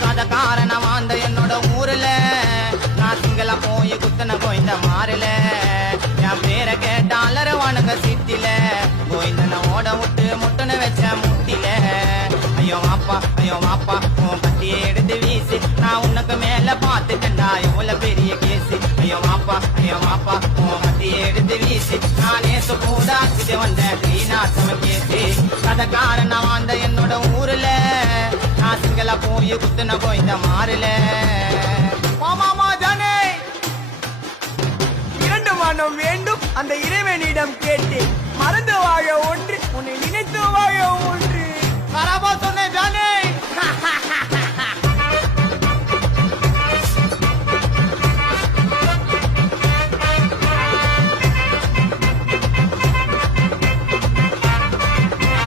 கதக்காரன வாழ்ந்த என்னோட ஊருல நான் சிங்கள போய் குத்தன கோய்ந்த மாறுல என் பேரை கேட்டாலர வானுங்க சித்தில கோய்ந்தன ஓட விட்டு முட்டுன வச்ச முட்டில ஐயோ மாப்பா உன் பத்தியை எடுத்து வீசி நான் உனக்கு மேல பாத்துட்டா எவ்வளவு பெரிய கேசு ஐயோ மாப்பா உன் பத்தியை எடுத்து வீசி நானே சுக்கூடா இது வந்த ஸ்ரீநாசம கேசு கதக்காரன வாழ்ந்த என்னோட ஊருல நான் சிங்கள போய் குத்துன கோய்ந்த மாறுல மாமா தானே இரண்டு மனம் வேண்டும் அந்த இறைவனிடம் கேட்டு மறந்து வாழ ஒன்று உன்னை நினைத்து வாழ ஒன்று